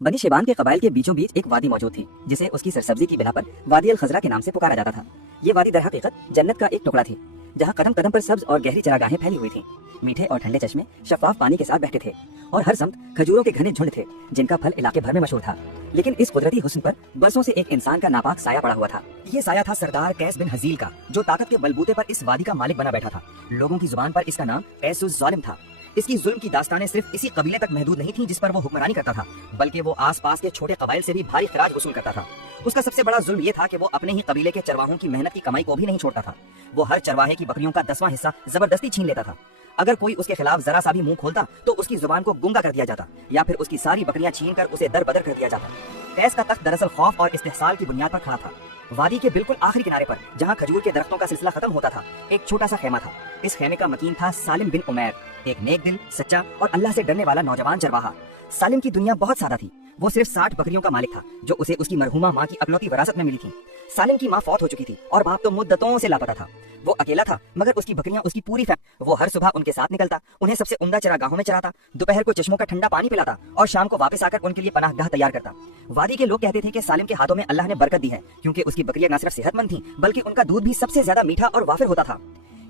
बनी शेबान के कबाइल के बीचों बीच एक वादी मौजूद थी जिसे उसकी सरसब्जी की बिना पर वादी अल खजरा के नाम से पुकारा जाता था। ये वादी दर हकीकत जन्नत का एक टुकड़ा थी जहाँ कदम कदम पर सब्ज और गहरी चरागाहें फैली हुई थी। मीठे और ठंडे चश्मे शफाफ पानी के साथ बहते थे और हर समत खजूरों के घने झुंड थे जिनका फल इलाके भर में मशहूर था। लेकिन इस कुदरती हुस्न पर बरसों से एक इंसान का नापाक साया पड़ा हुआ था। ये साया था सरदार कैस बिन हजील का, जो ताकत के बलबूते पर इस वादी का मालिक बना बैठा था। लोगों की जुबान पर इसका नाम कैसुज़ ज़ालिम था। इसकी जुल्म की दास्तानें सिर्फ इसी कबीले तक महदूद नहीं थी जिस पर वो हुक्मरानी करता था, बल्कि वो आसपास के छोटे कबाइल से भी भारी खराज वसूल करता था। उसका सबसे बड़ा जुल्म ये था कि वो अपने ही कबीले के चरवाहों की मेहनत की कमाई को भी नहीं छोड़ता था। वो हर चरवाहे की बकरियों का 10वां हिस्सा जबरदस्ती छीन लेता था। अगर कोई उसके खिलाफ जरा सा भी मुंह खोलता तो उसकी जुबान को गुंगा कर दिया जाता या फिर उसकी सारी बकरियां छीन कर उसे दर बदर कर दिया जाता। कैस का तख्त दरअसल खौफ और इस्तेहसाल की बुनियाद पर खड़ा था। वादी के बिल्कुल आखिरी किनारे पर, जहाँ खजूर के दरख्तों का सिलसिला खत्म होता था, एक छोटा सा खेमा था। इस खेमे का मकीन था सालिम बिन उमैर, एक नेक दिल, सच्चा और अल्लाह से डरने वाला नौजवान चरवाहा। सालिम की दुनिया बहुत सादा थी। वो सिर्फ 60 बकरियों का मालिक था जो उसे उसकी मरहूमा माँ की अकलौती विरासत में मिली थी। सालिम की माँ फौत हो चुकी थी और बाप तो मुद्दतों से लापता था। वो अकेला था मगर उसकी बकरियां उसकी पूरी वो हर सुबह उनके साथ निकलता, उन्हें सबसे उम्दा चरागाहों में चराता, दोपहर को चश्मों का ठंडा पानी पिलाता और शाम को वापस आकर उनके लिए पनाहगाह तैयार करता। वादी के लोग कहते थे कि सालिम के हाथों में अल्लाह ने बरकत दी है, क्योंकि उसकी बकरियां न सिर्फ सेहतमंद थीं बल्कि उनका दूध भी सबसे ज्यादा मीठा और वाफिर होता था।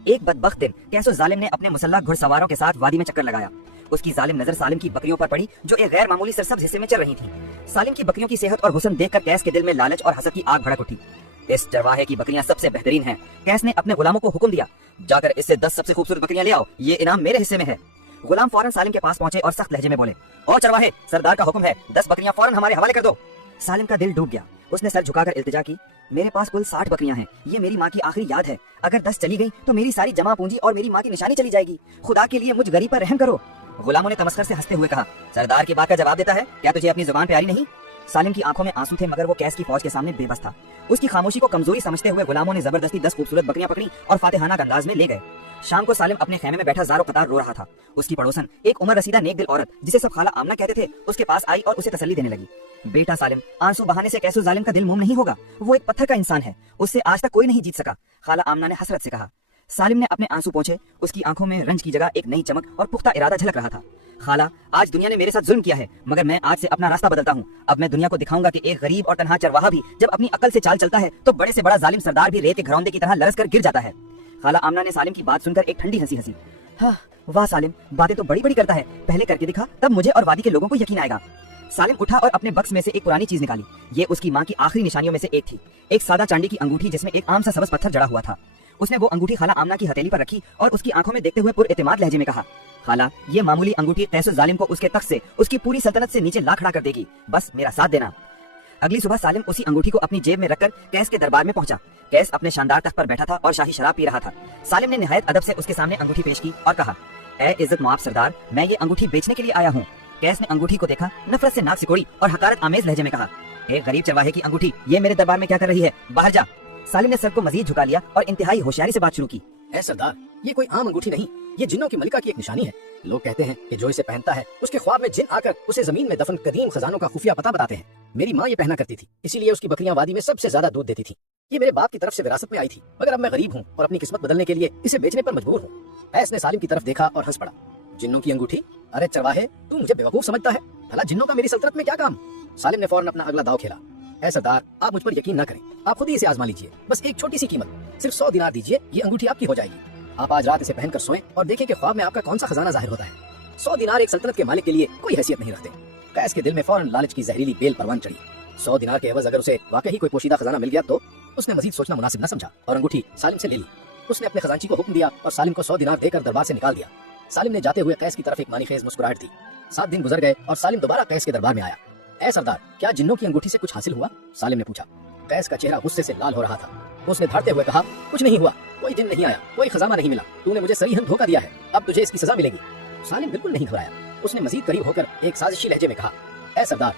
एक बदबख्त दिन कैसुज़ ज़ालिम ने अपने मुसल्लह घुड़सवारों के साथ वादी में चक्कर लगाया। उसकी जालिम नजर सालिम की बकरियों पर पड़ी जो एक गैर मामूली सरसब्ज हिस्से में चल रही थी। सालिम की बकरियों की सेहत और हुस्न देखकर कैस के दिल में लालच और हसद की आग भड़क उठी। इस चरवाहे की बकरियां सबसे बेहतरीन हैं। कैस ने अपने गुलामों को हुक्म दिया, जाकर इससे 10 सबसे खूबसूरत बकरियां ले आओ, ये इनाम मेरे हिस्से में है। गुलाम फौरन सालिम के पास पहुंचे और सख्त लहजे में बोले, ओ चरवाहे, सरदार का हुक्म है, 10 बकरियां फौरन हमारे हवाले कर दो। सालिम का दिल डूब गया। उसने सर झुकाकर इल्तिजा की, मेरे पास कुल 60 बकरियां हैं, ये मेरी माँ की आखिरी याद है। अगर 10 चली गई तो मेरी सारी जमा पूंजी और मेरी माँ की निशानी चली जाएगी। खुदा के लिए मुझ गरीब पर रहम करो। गुलामों ने तमस्खर से हंसते हुए कहा, सरदार की बात का जवाब देता है, क्या तुझे अपनी जुबान प्यारी नहीं? सालिम की आंखों में आंसू थे मगर वो कैस की फौज के सामने बेबस था। उसकी खामोशी को कमजोरी समझते हुए गुलामों ने जबरदस्ती 10 खूबसूरत बकरियां पकड़ी और फातिहाना अंदाज में ले गए। शाम को सालिम अपने खेमे में बैठा ज़ारो कतार रो रहा था। उसकी पड़ोसन, एक उम्र रसीदा नेक दिल औरत जिसे सब खाला आमना कहते थे, उसके पास आई और उसे तसल्ली देने लगी। बेटा सालिम, आंसू बहाने से कैसुज़ ज़ालिम का दिल मोम नहीं होगा। वो एक पत्थर का इंसान है, उससे आज तक कोई नहीं जीत सका, खाला आमना ने हसरत से कहा। सालिम ने अपने आंसू पोंछे। उसकी आंखों में रंज की जगह एक नई चमक और पुख्ता इरादा झलक रहा था। खाला, आज दुनिया ने मेरे साथ जुल्म किया है मगर मैं आज से अपना रास्ता बदलता हूँ। अब मैं दुनिया को दिखाऊंगा कि एक गरीब और तनहा चरवाहा भी जब अपनी अकल से चाल चलता है तो बड़े से बड़ा जालिम सरदार भी रेत के घरौंदे की तरह लरस कर गिर जाता है। खाला आमना ने सालिम की बात सुनकर एक ठंडी हंसी हंसी। हाँ, वाह सालिम, बातें तो बड़ी बड़ी करता है, पहले करके दिखा, तब मुझे और वादी के लोगों को यकीन आएगा। सालिम उठा और अपने बक्स में से एक पुरानी चीज निकाली। ये उसकी माँ की आखिरी निशानियों में से एक थी, एक सादा चांदी की अंगूठी जिसमें एक आम सा सबज पत्थर जड़ा हुआ था। उसने वो अंगूठी खाला आमना की हथेली पर रखी और उसकी आंखों में देखते हुए पुरएतिमाद लहजे में कहा, खाला, ये मामूली अंगूठी कैसुज़ ज़ालिम को उसके तख्त से, उसकी पूरी सल्तनत से नीचे ला खड़ा कर देगी, बस मेरा साथ देना। अगली सुबह सालिम उसी अंगूठी को अपनी जेब में रखकर कैस के दरबार में पहुंचा। कैस अपने शानदार तख्त पर बैठा था और शाही शराब पी रहा था। सालिम ने निहायत अदब से उसके सामने अंगूठी पेश की और कहा, ए इज्जत मुआब सरदार, मैं ये अंगूठी बेचने के लिए आया हूँ। कैस ने अंगूठी को देखा, नफरत से नाक सिकोड़ी और हकारत आमेज लहजे में कहा, एक गरीब चरवाहे की अंगूठी ये मेरे दरबार में क्या कर रही है, बाहर जा। सालिम ने सर को मजीद झुका लिया और इंतहाई होशियारी से बात शुरू की, ऐ सरदार, ये कोई आम अंगूठी नहीं, ये जिन्नों की मलिका की एक निशानी है। लोग कहते हैं कि जो इसे पहनता है उसके ख्वाब में जिन आकर उसे जमीन में दफन कदीम खजानों का खुफिया पता बताते हैं। मेरी माँ ये पहना करती थी, इसीलिए उसकी बकरियां वादी में सबसे ज्यादा दूध देती थी। ये मेरे बाप की तरफ से विरासत में आई थी, मगर अब मैं गरीब हूँ और अपनी किस्मत बदलने के लिए इसे बेचने पर मजबूर हूँ। ऐस ने सालिम की तरफ देखा और हंस पड़ा, जिन्नों की अंगूठी? अरे चरवाहे, तू मुझे बेवकूफ समझता है? भला जिन्नों का मेरी सल्तनत में क्या काम? सालिम ने फौरन अपना अगला दाव खेला, ऐ सरदार, आप मुझ पर यकीन न करें, आप खुद ही इसे आजमा लीजिए, बस एक छोटी सी कीमत, सिर्फ 100 दिनार दीजिए, ये अंगूठी आपकी हो जाएगी। आप आज रात इसे पहनकर सोएं और देखें कि ख्वाब में आपका कौन सा खजाना जाहिर होता है। 100 दिनार एक सल्तनत के मालिक के लिए कोई हैसियत नहीं रखते। कैस के दिल में फौरन लालच की जहरीली बेल परवान चढ़ी। 100 दिनार के एवज अगर उसे वाकई कोई पोशीदा खजाना मिल गया तो उसने मजीद सोचना मुनासिब न समझा और अंगूठी सालिम से ले ली। उसने अपने खजांची को हुक्म दिया और सालिम को 100 दिनार देकर दरबार से निकाल दिया। सालिम ने जाते हुए कैस की तरफ एक मानीखेज मुस्कुराहट दी। 7 दिन गुजर गए और सालिम दोबारा कैस के दरबार में आया। ऐ सरदार, क्या जिन्नों की अंगूठी से कुछ हासिल हुआ? सालिम ने पूछा। कैस का चेहरा गुस्से से लाल हो रहा था। उसने धड़ते हुए कहा, कुछ नहीं हुआ, कोई जिन नहीं आया, कोई खजाना नहीं मिला, तूने मुझे सरीहन धोखा दिया है, अब तुझे इसकी सजा मिलेगी। सालिम बिल्कुल नहीं घबराया। उसने मजीद करीब होकर एक साजिशी लहजे में कहा, ऐ सरदार,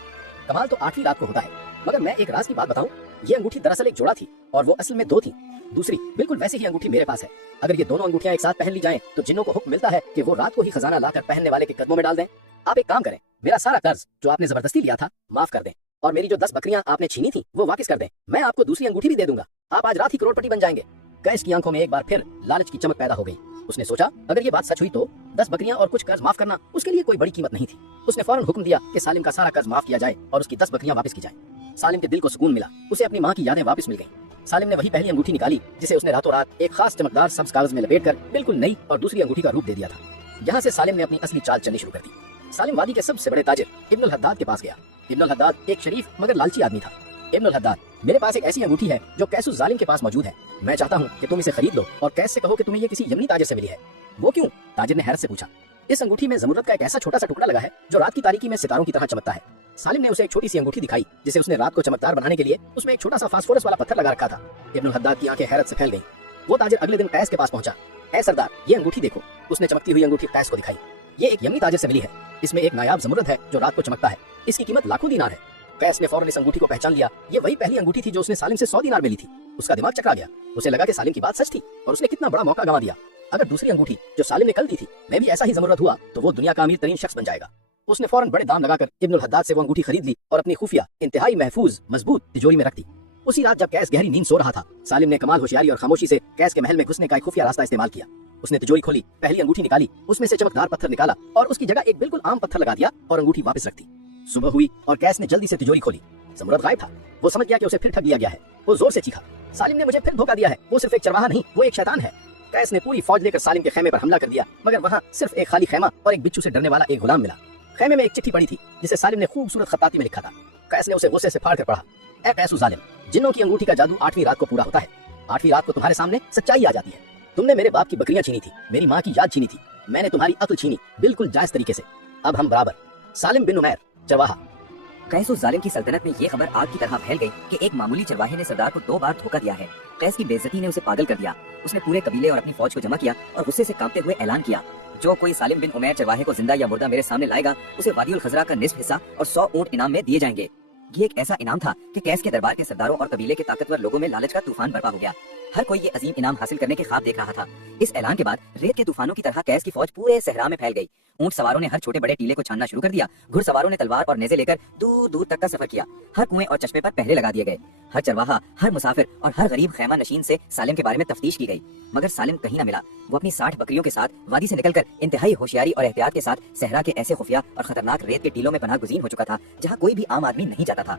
कमाल तो 8वीं रात को होता है, मगर मैं एक राज की बात बताऊं, ये अंगूठी दरअसल एक जोड़ा थी और वो असल में 2 थी। दूसरी बिल्कुल वैसी ही अंगूठी मेरे पास है। अगर ये दोनों अंगूठियां एक साथ पहन ली जाएं तो जिन्नों को हुक्म मिलता है कि वो रात को ही खजाना लाकर पहनने वाले के कदमों में डाल दें। आप एक काम करें, मेरा सारा कर्ज जो आपने जबरदस्ती लिया था माफ कर दें और मेरी जो 10 बकरियां आपने छीनी थी वो वापस कर दें। मैं आपको दूसरी अंगूठी भी दे दूंगा, आप आज रात ही करोड़पति बन जाएंगे। कैस की आंखों में एक बार फिर लालच की चमक पैदा हो गई। उसने सोचा अगर ये बात सच हुई तो 10 बकरियां और कुछ कर्ज माफ करना उसके लिए कोई बड़ी कीमत नहीं थी। उसने फौरन हुक्म दिया कि सालिम का सारा कर्ज माफ किया जाए और उसकी 10 बकरियां वापस की जाए। सालिम के दिल को सुकून मिला, उसे अपनी माँ की यादें वापस मिल गईं। सालिम ने वही पहली अंगूठी निकाली जिसे उसने रातों रात एक खास चमकदार सब्ज कागज में लपेटकर बिल्कुल नई और दूसरी अंगूठी का रूप दे दिया था। यहाँ से सालिम ने अपनी असली चाल चलनी शुरू कर दी। सालिम वादी के सबसे बड़े ताजिर इब्नुल हद्दाद के पास गया। इब्नुल हद्दाद एक शरीफ मगर लालची आदमी था। इब्नुल हद्दाद, मेरे पास एक ऐसी अंगूठी है जो कैसुस जालिम के पास मौजूद है। मैं चाहता हूँ कि तुम इसे खरीद लो और कैस से कहो कि तुम्हें ये किसी यमनी ताजिर से मिली है। वो क्यों? ताजिर ने हैरत से पूछा। इस अंगूठी में ज़मुरद का एक ऐसा छोटा सा टुकड़ा लगा है जो रात की तारीकी में सितारों की तरह चमकता है। सालिम ने उसे एक छोटी सी अंगूठी दिखाई जिसे उसने रात को चमकदार बनाने के लिए उसमें एक छोटा सा फास्फोरस वाला पत्थर लगा रखा था। इब्नुल हद्दाद की आंखें हैरत से फैल गईं। वो ताजिर अगले दिन कैस के पास पहुंचा। ऐ सरदार, ये अंगूठी देखो। उसने चमकती हुई अंगूठी कैस को दिखाई। ये एक यमनी ताजिर से मिली है। इसमें एक नायाब ज़मुरद है जो रात को चमकता है। इसकी कीमत लाखों दीनार है। कैस ने फौरन इस अंगूठी को पहचान लिया। ये वही पहली अंगूठी थी जो उसने सालिम से 100 दीनार में ली थी। उसका दिमाग चकरा गया। उसे लगा कि सालिम की बात सच थी और उसने कितना बड़ा मौका गंवा दिया। अगर दूसरी अंगूठी जो सालिम ने कल दी थी मैं भी ऐसा ही ज़मुरद हुआ तो वो दुनिया का अमीर तरीन शख्स बन जाएगा। उसने फौरन बड़े दाम लगाकर इब्नुल हद्दाद से वो अंगूठी खरीद ली और अपनी खुफिया इंतहाई महफूज मजबूत तिजोरी में रख दी। उसी रात जब कैस गहरी नींद सो रहा था, सालिम ने कमाल होशियारी और खामोशी से कैस के महल में घुसने का एक खुफिया रास्ता इस्तेमाल किया। उसने तिजोरी खोली, पहली अंगूठी निकाली, उसमें से चमकदार पत्थर निकाला और उसकी जगह एक बिल्कुल आम पत्थर लगा दिया और अंगूठी वापस रख दी। सुबह हुई और कैस ने जल्दी से तिजोरी खोली। ज़मुरद गायब था। वो समझ गया कि उसे फिर ठग लिया गया है। वो जोर से चीखा, सालिम ने मुझे फिर धोखा दिया है। वो सिर्फ एक चरवाहा नहीं, वो एक शैतान है। कैस ने पूरी फौज लेकर सालिम के खेमे पर हमला कर दिया, मगर वहाँ सिर्फ एक खाली खेमा और एक बिच्छू से डरने वाला एक गुलाम मिला। खेमे में एक चिट्ठी पड़ी थी जिसे सालिम ने खूबसूरत खताती में लिखा था। कैस ने उसे गुस्से से फाड़ कर पढ़ा। ऐ कैसुस जालिम, जिन्नों की अंगूठी का जादू 8वीं रात को पूरा होता है। 8वीं रात को तुम्हारे सामने सच्चाई आ जाती है। तुमने मेरे बाप की बकरियां छीनी थी, मेरी माँ की याद छीनी थी, मैंने तुम्हारी अक्ल छीनी, बिल्कुल जायज तरीके से। अब हम बराबर। सालिम बिन उमैर, चरवाहा। कैसुस जालिम की सल्तनत में ये खबर आग की तरह फैल गई कि एक मामूली चरवाहे ने सरदार को 2 बार धोखा दिया है। कैस की बेइज्जती ने उसे पागल कर दिया। उसने पूरे कबीले और अपनी फौज को जमा किया और गुस्से से कांपते हुए ऐलान किया, जो कोई सालिम बिन उमैर चरवाहे को जिंदा या मुर्दा मेरे सामने लाएगा उसे वादी उल खजरा का निस्फ हिस्सा और 100 ऊंट इनाम में दिए जाएंगे। ये एक ऐसा इनाम था कि कैस के दरबार के सरदारों और कबीले के ताकतवर लोगों में लालच का तूफान बर्पा हो गया। हर कोई ये अजीम इनाम हासिल करने के ख्वाब देख रहा था। इस ऐलान के बाद रेत के तूफानों की तरह कैस की फौज पूरे सहरा में फैल गई। ऊंट सवारों ने हर छोटे बड़े टीले को छानना शुरू कर दिया। घुड़सवारों ने तलवार और नेज़े लेकर दूर दूर तक का सफर किया। हर कुएं और चश्मे पर पहरे लगा दिए गए। हर चरवाहा, हर मुसाफिर और हर गरीब खैमा नशीन से सालिम के बारे में तफ्तीश की गई, मगर सालिम कहीं न मिला। वो अपनी 60 बकरियों के साथ वादी से निकलकर इंतहाई होशियारी और एहतियात के साथ सहरा के ऐसे खुफिया और खतरनाक रेत के टीलों में पनाह गुज़ीन हो चुका था जहाँ कोई भी आम आदमी नहीं जाता था।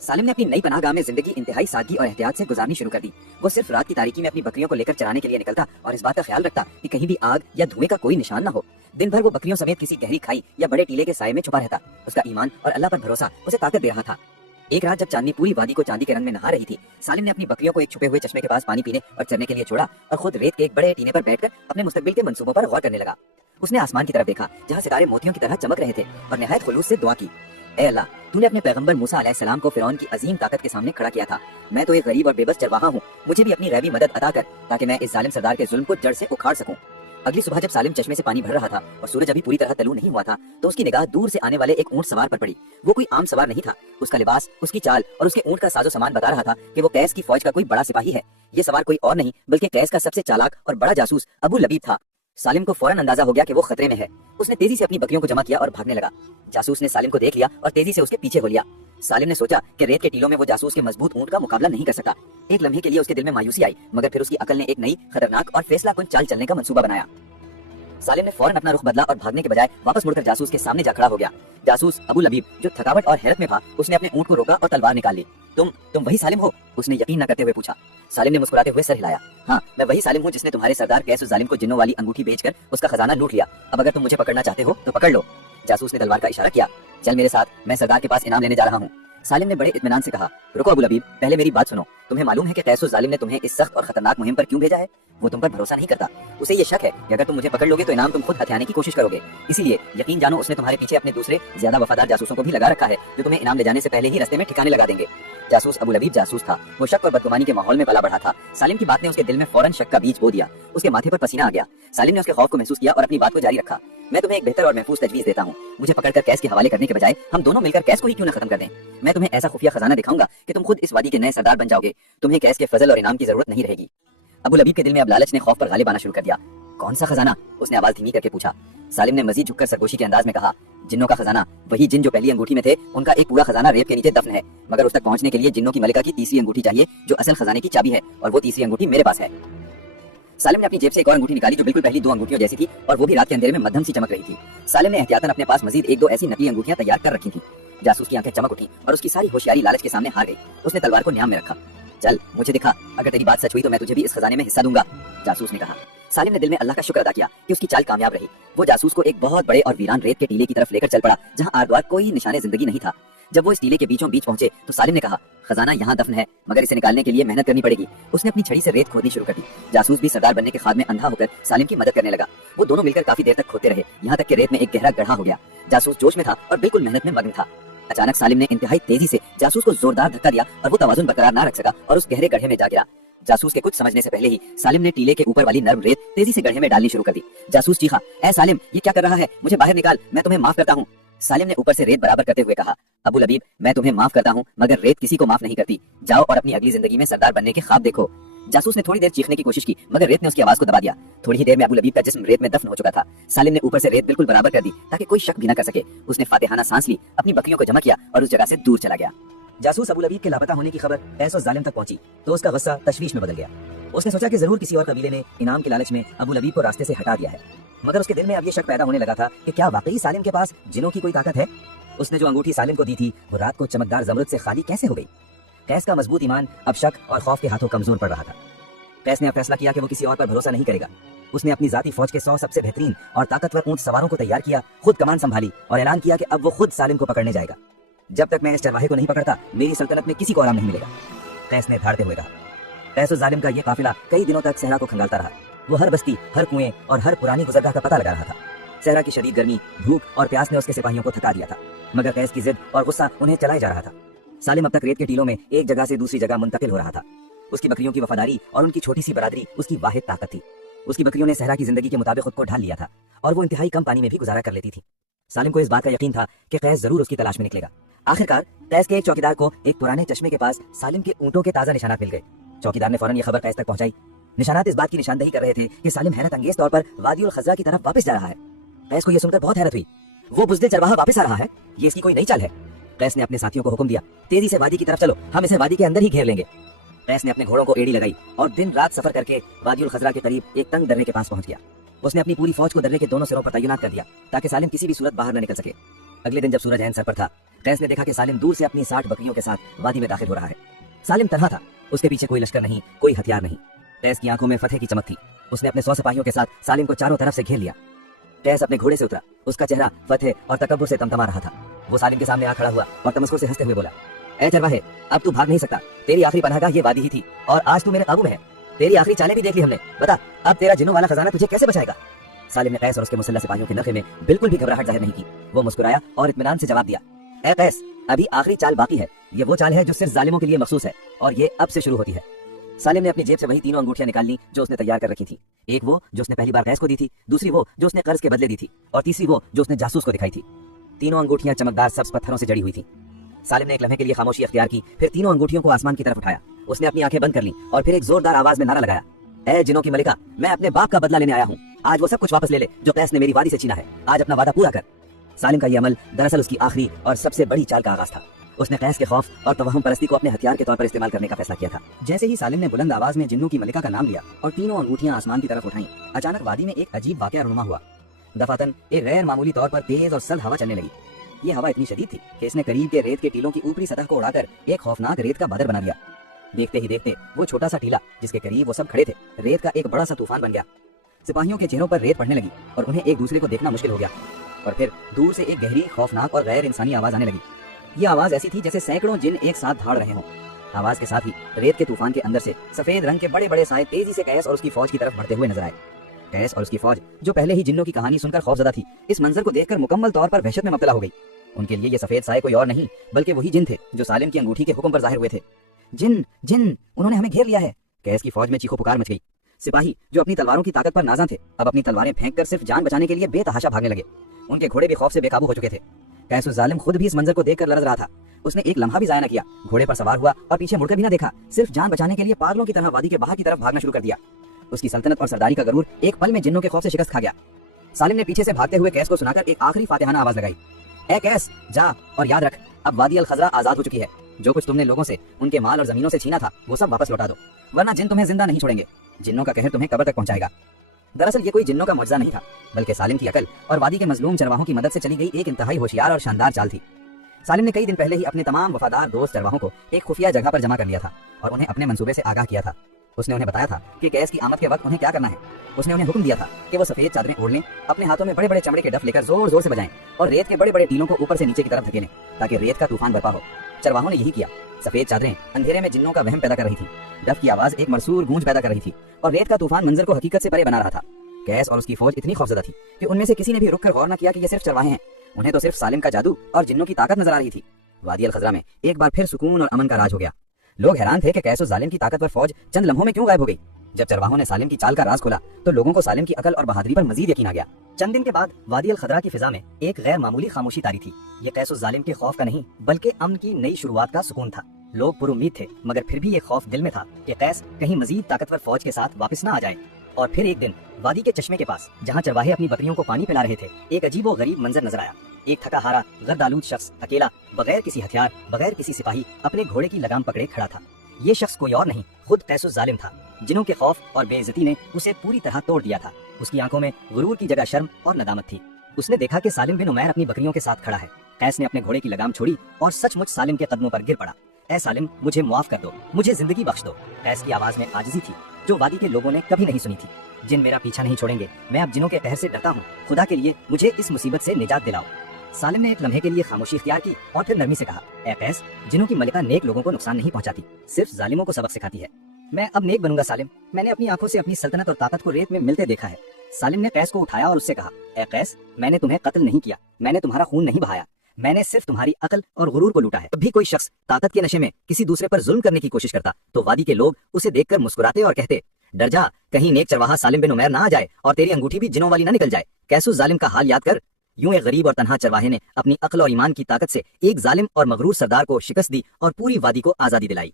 सालिम ने अपनी नई पनाहगाह में जिंदगी इंतहाई सादगी और एहतियात से गुजारनी शुरू कर दी। वो सिर्फ रात की तारीकी में अपनी बकरियों को लेकर चराने के लिए निकलता और इस बात का ख्याल रखता कि कहीं भी आग या धुएं का कोई निशान न हो। दिन भर वो बकरियों समेत किसी गहरी खाई या बड़े टीले के साये में छुपा रहता। उसका ईमान और अल्लाह पर भरोसा उसे ताकत दे रहा था। एक रात जब चांदनी पूरी वादी को चांदी के रंग में नहा रही थी, सालिम ने अपनी बकरियों को एक छुपे हुए चश्मे के पास पानी पीने और चरने के लिए छोड़ा और खुद रेत के एक बड़े टीने पर बैठकर अपने मुस्तकबिल के मंसूबों पर गौर करने लगा। उसने आसमान की तरफ देखा जहाँ सितारे मोतियों की तरह चमक रहे थे और निहायत खुलूस से दुआ की, ऐ अल्लाह, तूने अपने पैगंबर मूसा अलैहिस्सलाम को फिरौन की अजीम ताकत के सामने खड़ा किया था। मैं तो एक गरीब और बेबस चरवाहा हूँ, मुझे भी अपनी गैबी मदद अता कर ताकि मैं इस जालिम सरदार के जुल्म को जड़ से उखाड़ सकूं। अगली सुबह जब सालिम चश्मे से पानी भर रहा था और सूरज अभी पूरी तरह तलू नहीं हुआ था तो उसकी निगाह दूर से आने वाले एक ऊंट सवार पर पड़ी। वो कोई आम सवार नहीं था। उसका लिबास, उसकी चाल और उसके ऊंट का साजो सामान बता रहा था कि वो कैस की फौज का कोई बड़ा सिपाही है। ये सवार कोई और नहीं बल्कि कैस का सबसे चालाक और बड़ा जासूस अबू लबीब था। सालिम को फौरन अंदाजा हो गया कि वो खतरे में है। उसने तेजी से अपनी बकरियों को जमा किया और भागने लगा। जासूस ने सालिम को देख लिया और तेजी से उसके पीछे हो लिया। सालिम ने सोचा कि रेत के टीलों में वो जासूस के मजबूत ऊंट का मुकाबला नहीं कर सकता। एक लम्हे के लिए उसके दिल में मायूसी आई, मगर फिर उसकी अकल ने एक नई खतरनाक और फैसला कुन चाल चलने का मंसूबा बनाया। सालिम ने फौरन अपना रुख बदला और भागने के बजाय वापस मुड़कर जासूस के सामने जा खड़ा हो गया। जासूस अबू लबीब, जो थकावट और हैरत में था, उसने अपने ऊंट को रोका और तलवार निकाल ली। तुम वही सालिम हो? उसने यकीन न करते हुए पूछा। सालिम ने मुस्कुराते हुए सर हिलाया। हाँ, मैं वही सालिम हूँ जिसने तुम्हारे सरदार कैसुस जालिम को जिन्नों वाली अंगूठी बेचकर उसका खजाना लूट लिया। अब अगर तुम मुझे पकड़ना चाहते हो तो पकड़ लो। जासूस ने तलवार का इशारा किया। चल मेरे साथ, मैं सरदार के पास इनाम लेने जा रहा हूँ। सालिम ने बड़े इत्मीनान से कहा, रुको अबू लबीब, पहले मेरी बात सुनो। तुम्हें मालूम है कि कैसुस जालिम ने तुम्हें इस सख्त और खतरनाक मुहिम पर क्यों भेजा है? वो तुम पर भरोसा नहीं करता। उसे ये शक है कि अगर तुम मुझे पकड़ लोगे तो इनाम तुम खुद हथियाने की कोशिश करोगे। इसीलिए यकीन जानो उसने तुम्हारे पीछे अपने दूसरे ज्यादा वफादार जासूसों को भी लगा रखा है जो तुम्हें इनाम ले जाने से पहले ही रास्ते में ठिकाने लगा देंगे। जासूस अबू लबीब जासूस था। वो शक और बदगुमानी के माहौल में पला बढ़ा था। सालिम की बात ने उसके दिल में फौरन शक का बीज बो दिया। उसके माथे पर पसीना आ गया। सालिम ने उसके खौफ को महसूस किया और अपनी बात को जारी रखा। मैं तुम्हें एक बेहतर और महफूज तजवीज देता हूँ। मुझे पकड़कर कैस के हवाले करने के बजाय हम दोनों मिलकर कैस को ही क्यों न खत्म कर दें। मैं तुम्हें ऐसा खुफिया खजाना दिखाऊंगा कि तुम खुद इस वादी के नए सरदार बन जाओगे। तुम्हें कैस के फजल और इनाम की जरूरत नहीं रहेगी। अबू लबीब के दिल में अब लालच ने खौफ पर गालिब आना शुरू कर दिया। कौन सा खजाना? उसने आवाज धीमी करके पूछा। सालिम ने मजीद झुककर सरगोशी के अंदाज में कहा, जिन्नों का खजाना। वही जिन जो पहली अंगूठी में थे, उनका एक पूरा खजाना रेत के नीचे दफन है, मगर उस तक पहुंचने के लिए जिन्नों की मलिका की तीसरी अंगूठी चाहिए जो असल खजाने की चाबी है, और वो तीसरी अंगूठी मेरे पास है। सालिम ने अपनी जेब से एक और अंगूठी निकाली जो बिल्कुल पहली 2 अंगूठियों जैसी थी और वो भी रात के अंधेरे में मध्यम सी चमक रही थी। सालिम ने एहतियातन अपने पास मजीद 1-2 ऐसी नकली अंगूठियां तैयार कर रखी थी। जासूस की आंखें चमक उठी और उसकी सारी होशियारी लालच के सामने हार गई। उसने तलवार को न्याम में रखा। चल मुझे दिखा, अगर तेरी बात सच हुई तो मैं तुझे भी इस खजाने में हिस्सा दूंगा, जासूस ने कहा। सालिम ने दिल में अल्लाह का शुक्र अदा किया कि उसकी चाल कामयाब रही। वो जासूस को एक बहुत बड़े और वीरान रेत के टीले की तरफ लेकर चल पड़ा जहाँ आर द्वार कोई निशाने जिंदगी नहीं था। जब वो इस टीले के बीचों बीच पहुंचे तो सालिम ने कहा, खजाना यहाँ दफन है, मगर इसे निकालने के लिए मेहनत करनी पड़ेगी। उसने अपनी छड़ी से रेत खोदनी शुरू कर दी। जासूस भी सरदार बनने के ख्वाब में अंधा होकर सालिम की मदद करने लगा। वो दोनों मिलकर काफी देर तक खोदते रहे, यहाँ तक कि रेत में एक गहरा गड्ढा हो गया। जासूस जोश में था और बिल्कुल मेहनत में मग्न था। अचानक सालिम ने इंतहाई तेजी से जासूस को जोरदार धक्का दिया और वो तवाजुन बरकरार ना रख सका और उस गहरे गड्ढे में जा गिरा। जासूस के कुछ समझने से पहले ही सालिम ने टीले के ऊपर वाली नर्म रेत तेजी से गड्ढे में डालनी शुरू कर दी। जासूस चीखा, ए सालिम, ये क्या कर रहा है? मुझे बाहर निकाल, मैं तुम्हें माफ करता हूँ। सालिम ने ऊपर से रेत बराबर करते हुए कहा, अबू लबीब, मैं तुम्हें माफ करता हूँ मगर रेत किसी को माफ नहीं करती। जाओ और अपनी अगली जिंदगी में सरदार बनने के ख्वाब देखो। जासूस ने थोड़ी देर चीखने की कोशिश की मगर रेत ने उसकी आवाज को दबा दिया। थोड़ी ही देर में अबू लबीब का जिस्म रेत में दफन हो चुका था। सालिम ने ऊपर से रेत बिल्कुल बराबर कर दी ताकि कोई शक भी न कर सके। उसने फातिहाना सांस ली, अपनी बकरियों को जमा किया और उस जगह से दूर चला गया। जासूस अबू लबीब के लापता होने की खबर कैस और जालिम तक पहुंची तो उसका गुस्सा तशवीश में बदल गया। उसने सोचा कि जरूर किसी और कबीले ने इनाम के लालच में अबू लबीब को रास्ते से हटा दिया है, मगर उसके दिल में अब ये शक पैदा होने लगा था कि क्या वाकई सालिम के पास जिनों की कोई ताकत है। उसने जो अंगूठी सालिम को दी थी वो रात को चमकदार जमरुद से खाली कैसे हो गई? कैस का मजबूत ईमान अब शक और खौफ के हाथों कमजोर पड़ रहा था। कैस ने अब फैसला किया कि वो किसी और पर भरोसा नहीं करेगा। उसने अपनी जाती फौज के 100 सबसे बेहतरीन और ताकतवर ऊंट सवारों को तैयार किया, खुद कमान संभाली और ऐलान किया कि अब वो खुद सालिम को पकड़ने जाएगा। जब तक मैं इस चरवाहे को नहीं पकड़ता मेरी सल्तनत में किसी को आराम नहीं मिलेगा, कैस ने धाड़ते हुए कहा। कैस और जालिम का ये काफिला कई दिनों तक सहरा को खंगालता रहा। वो हर बस्ती, हर कुएं और हर पुरानी गुजरगाह का पता लगा रहा था। सहरा की शदीद गर्मी, भूख और प्यास ने उसके सिपाहियों को थका दिया था, मगर कैस की जिद और गुस्सा उन्हें चलाए जा रहा था। सालिम अब तक रेत के टीलों में एक जगह से दूसरी जगह मुंतकिल हो रहा था। उसकी बकरियों की वफादारी और उनकी छोटी सी बरादरी उसकी वाहिद ताकत थी। उसकी बकरियों ने सहरा की जिंदगी के मुताबिक खुद को ढाल लिया था और वो इंतहाई कम पानी में भी गुजारा कर लेती थी। सालिम को इस बात का यकीन था कि कैस जरूर उसकी तलाश में निकलेगा। आखिरकार कैस के एक चौकीदार को एक पुराने चश्मे के पास सालिम के ऊंटों के ताजा निशानात मिल गए। चौकीदार ने फौरन ये खबर कैस तक पहुंचाई। निशानात इस बात की निशानदही कर रहे थे कि सालिम हैरत अंगेज तौर पर वादी उल खज़रा की तरफ वापस जा रहा है। कैस को यह सुनकर बहुत हैरत हुई। वो बुज़दिल चरवाहा वापस आ रहा है, ये इसकी कोई नई चाल है। कैस ने अपने साथियों को हुक्म दिया, तेजी से वादी की तरफ चलो, हम इसे वादी के अंदर ही घेर लेंगे। कैस ने अपने घोड़ों को एड़ी लगाई और दिन रात सफर करके वादी उल खज़रा के करीब एक तंग दर्रे के पास पहुंच गया। उसने अपनी पूरी फौज को दर्रे के दोनों सिरों पर तैनात कर दिया ताकि सालिम किसी भी सूरत बाहर न निकल सके। अगले दिन जब सूरज ऐन सर पर था, कैस ने देखा कि सालिम दूर से अपनी 60 बकरियों के साथ वादी में दाखिल हो रहा है। सालिम तन्हा था, उसके पीछे कोई लश्कर नहीं, कोई हथियार नहीं। कैस की आंखों में फतेह की चमक थी। उसने अपने 100 सिपाहियों के साथ सालिम को चारों तरफ से घेर लिया। कैस अपने घोड़े से उतरा, उसका चेहरा फतेह और तकब्बुर से तमतमा रहा था। वो सालिम के सामने आ खड़ा हुआ और तमस्कुर से हंसते हुए बोला, ए चरवाहे, अब तू भाग नहीं सकता। तेरी आखिरी पनाहगाह ये वादी ही थी और आज तू मेरे काबू में है। तेरी आखिरी चालें भी देख ली हमने, बता अब तेरा जिन्नों वाला खजाना तुझे कैसे बचाएगा? सालिम ने कैस और उसके मुसल्लह सिपाहियों के नखरे में बिल्कुल भी घबराहट जाहिर नहीं की। वो मुस्कुराया और इत्मीनान से जवाब दिया, ए कैस, अभी आखिरी चाल बाकी है। ये वो चाल है जो सिर्फ जालिमों के लिए मखसूस है और ये अब से शुरू होती है। सालिम ने अपनी जेब से वही 3 अंगूठियां निकाल ली जो उसने तैयार कर रखी थी। एक वो जो उसने पहली बार कैस को दी थी, दूसरी वो जो उसने कर्ज के बदले दी थी और तीसरी वो जो उसने जासूस को दिखाई थी। तीनों अंगूठियां चमकदार सब्ज पत्थरों से जड़ी हुई थी। सालिम ने एक लम्हे के लिए खामोशी अख्तियार की, फिर तीनों अंगूठियों को आसमान की तरफ उठाया। उसने अपनी आंखें बंद कर ली और फिर एक जोरदार आवाज में नारा लगाया, ए जिन्नों की मलिका, मैं अपने बाप का बदला लेने आया हूँ। आज वो सब कुछ वापस ले ले जो कैस ने मेरी वादी से छीना है। आज अपना वादा पूरा कर। सालिम का यह अमल दरअसल उसकी आखिरी और सबसे बड़ी चाल का आगाज था। उसने कैस के खौफ और तवहम परस्ती को अपने हथियार के तौर पर इस्तेमाल करने का फैसला किया था। जैसे ही सालिम ने बुलंद आवाज में जिन्नों की मलिका का नाम लिया और तीनों अंगूठियां आसमान की तरफ उठाई, अचानक वादी में एक अजीब वाकया रूनुमा हुआ। दफातन एक गैर मामूली तौर पर तेज और सर्द हवा चलने लगी। ये हवा इतनी शदीद थी कि इसने करीब के रेत के टीलों की ऊपरी सतह को उड़ाकर एक खौफनाक रेत का बादल बना दिया। देखते ही देखते वो छोटा सा टीला जिसके करीब वो सब खड़े थे, रेत का एक बड़ा सा तूफान बन गया। सिपाहियों के चेहरों पर रेत पड़ने लगी और उन्हें एक दूसरे को देखना मुश्किल हो गया। और फिर दूर से एक गहरी, खौफनाक और गैर इंसानी आवाज आने लगी। ये आवाज ऐसी थी जैसे सैकड़ों जिन एक साथ धाड़ रहे हों। आवाज के साथ ही रेत के तूफान के अंदर से सफेद रंग के बड़े बड़े साए तेजी से कैस और उसकी फौज की तरफ बढ़ते हुए नजर आए। कैस और उसकी फौज, जो पहले ही जिन्नों की कहानी सुनकर खौफजदा थी, इस मंजर को देखकर मुकम्मल तौर पर वहशत में मुब्तला हो गई। उनके लिए ये सफेद साए कोई और नहीं बल्कि वही जिन थे जो सालिम की अंगूठी के हुक्म पर जाहिर हुए थे। जिन, जिन, उन्होंने हमें घेर लिया है। कैस की फौज में चीखो पुकार मच गई। सिपाही जो अपनी तलवारों की ताकत पर नाज़ा थे, अब अपनी तलवारें फेंककर सिर्फ जान बचाने के लिए बेतहाशा भागने लगे। उनके घोड़े भी खौफ से बेकाबू हो चुके थे। कैस उस जालिम खुद भी इस मंजर को देखकर लरज़ रहा था। उसने एक लम्हा भी ज़ाया न किया, घोड़े पर सवार हुआ और पीछे मुड़कर भी न देखा, सिर्फ जान बचाने के लिए पागलों की तरह वादी के बाहर की तरफ भागना शुरू कर दिया। उसकी सल्तनत और सरदारी का गरूर एक पल में जिन्नों के खौफ से शिकस्त खा गया। सालिम ने पीछे से भागते हुए कैस को सुनाकर एक आखिरी फातिहाना आवाज लगाई, ए कैस, जा और याद रख, अब वादी अल खज़रा आजाद हो चुकी है। जो कुछ तुमने लोगों से, उनके माल और जमीनों से छीना था, वो सब वापस लौटा दो, वरना जिन तुम्हें जिंदा नहीं छोड़ेंगे। जिन्नों का कहर तुम्हें कब्र तक पहुंचाएगा। दरअसल ये कोई जिन्नों का मुआवजा नहीं था, बल्कि सालिम की अकल और वादी के मजलूम चरवाहों की मदद से चली गई एक इंतहाई होशियार और शानदार चाल थी। सालिम ने कई दिन पहले ही अपने तमाम वफादार दोस्त चरवाहों को एक खुफिया जगह पर जमा कर लिया था और उन्हें अपने मंसूबे से आगाह किया था। उसने उन्हें बताया था कि कैस की आमद के वक्त उन्हें क्या करना है। उसने उन्हें हुक्म दिया था कि वो सफेद चादरें ओढ़ लें, अपने हाथों में बड़े बड़े चमड़े के डफ लेकर जोर जोर से बजाएं और रेत के बड़े बड़े टीलों को ऊपर से नीचे की तरफ धकेलें ताकि रेत का तूफान बरपा हो। चरवाहों ने यही किया। सफेद चादरें अंधेरे में जिन्नों का वहम पैदा कर रही थी, डफ की आवाज एक मरसूर गूंज पैदा कर रही थी और रेत का तूफान मंजर को हकीकत से परे बना रहा था। कैस और उसकी फौज इतनी खौफजदा थी कि उनमें से किसी ने भी रुक कर गौर न किया कि ये सिर्फ चरवाहे हैं। उन्हें तो सिर्फ सालिम का जादू और जिन्नों की ताकत नजर आ रही थी। वादी अल खजरा में एक बार फिर सुकून और अमन का राज हो गया। लोग हैरान थे कि कैस और जालिम की ताकतवर फौज चंद लम्हों में क्यों गायब हो गई। जब चरवाहों ने सालिम की चाल का राज खोला तो लोगों को सालिम की अकल और बहादुरी पर मजीद यकीन आ गया। चंद दिन के बाद वादी अल खदरा की फिजा में एक गैर मामूली खामोशी तारी थी। ये कैस और जालिम के खौफ का नहीं बल्कि अमन की नई शुरुआत का सुकून था। लोग पुरुम्मीद थे, मगर फिर भी ये खौफ दिल में था कि कैस कहीं मजीद ताकतवर फौज के साथ वापस न आ जाए। और फिर एक दिन वादी के चश्मे के पास, जहाँ चरवाहे अपनी बकरियों को पानी पिला रहे थे, एक अजीब व गरीब मंजर नजर आया। एक थका हारा गर्दालूद शख्स अकेला, बगैर किसी हथियार, बगैर किसी सिपाही, अपने घोड़े की लगाम पकड़े खड़ा था। ये शख्स कोई और नहीं, खुद कैस जालिम था, जिन्हों के खौफ और बेइज्जती ने उसे पूरी तरह तोड़ दिया था। उसकी आंखों में गुरूर की जगह शर्म और नदामत थी। उसने देखा कि सालिम बिन उमैर अपनी बकरियों के साथ खड़ा है। कैस ने अपने घोड़े की लगाम छोड़ी और सचमुच सालिम के कदमों पर गिर पड़ा। ऐ सालिम, मुझे मुआफ कर दो, मुझे जिंदगी बख्श दो। कैस की आवाज में आजिज़ी थी जो वादी के लोगों ने कभी नहीं सुनी थी। जिन मेरा पीछा नहीं छोड़ेंगे, मैं अब जिनों के कहर से डरता हूँ। खुदा के लिए मुझे इस मुसीबत से निजात दिलाओ। सालिम ने एक लम्हे के लिए खामोशी इख्तियार की और फिर नरमी से कहा, ऐ कैस, जिनों की मलिका नेक लोगों को नुकसान नहीं पहुंचाती, सिर्फ जालिमों को सबक सिखाती है। मैं अब नेक बनूंगा सालिम। मैंने अपनी आंखों से अपनी सल्तनत और ताकत को रेत में मिलते देखा है। सालिम ने कैस को उठाया और उससे कहा, ऐ कैस, मैंने तुम्हें कत्ल नहीं किया, मैंने तुम्हारा खून नहीं बहाया, मैंने सिर्फ तुम्हारी अकल और गुरूर को लूटा है। जब भी कोई शख्स ताकत के नशे में किसी दूसरे पर जुल्म करने की कोशिश करता तो वादी के लोग उसे देखकर मुस्कुराते और कहते, डर जा, कहीं नेक चरवाहा सालिम बिन उमैर ना आ जाए और तेरी अंगूठी भी जिनों वाली ना निकल जाए। कैसो जालिम का हाल याद कर। यूं एक गरीब और तन्हा चरवाहे ने अपनी अक्ल और ईमान की ताकत से एक जालिम और मगरूर सरदार को शिकस्त दी और पूरी वादी को आजादी दिलाई।